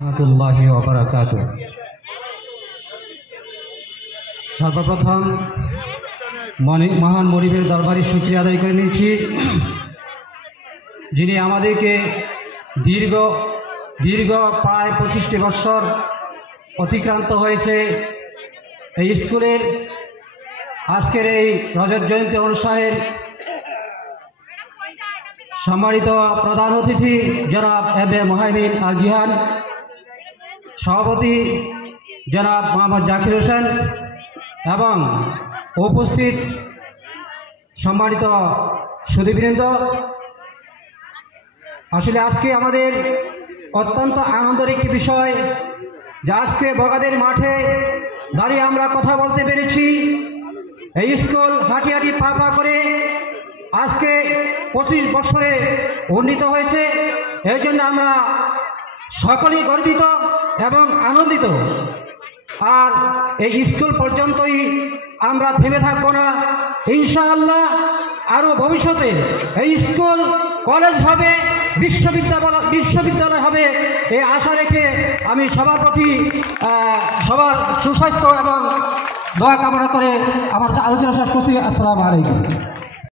রহমতুল্লাহি ওয়া বারাকাতুহু। সর্বপ্রথম মহান মনিবের দরবারে শুকরিয়া আদায় করে নিয়েছি, যিনি আমাদেরকে দীর্ঘ প্রায় 25টি বৎসর অতিক্রান্ত হয়েছে এই স্কুলের আজকের এই রজত জয়ন্তী অনুষ্ঠানের সম্মানিত প্রধান অতিথি জনাব এম.এ. মোহাইমিন আল জিহান, সভাপতি জনাব মোহাম্মদ জাকির হোসেন এবং উপস্থিত সম্মানিত সুধীবৃন্দ, আসলে আজকে আমাদের অত্যন্ত আনন্দের একটি বিষয় যে আজকে বগাদের মাঠে দাঁড়িয়ে আমরা কথা বলতে পেরেছি। এই স্কুল হাঁটি হাঁটি পা পা করে আজকে 25 বছরে উন্নীত হয়েছে। এই জন্য আমরা সকলেই গর্বিত এবং আনন্দিত। আর এই স্কুল পর্যন্তই আমরা থেমে থাকবো না, ইনশাআল্লাহ আরও ভবিষ্যতে এই স্কুল কলেজ হবে, বিশ্ববিদ্যালয় হবে, এই আশা রেখে আমি সবার প্রতি সবার সুস্বাস্থ্য এবং দোয়া কামনা করে আমার আলোচনা শেষ করছি। আসসালামু আলাইকুম।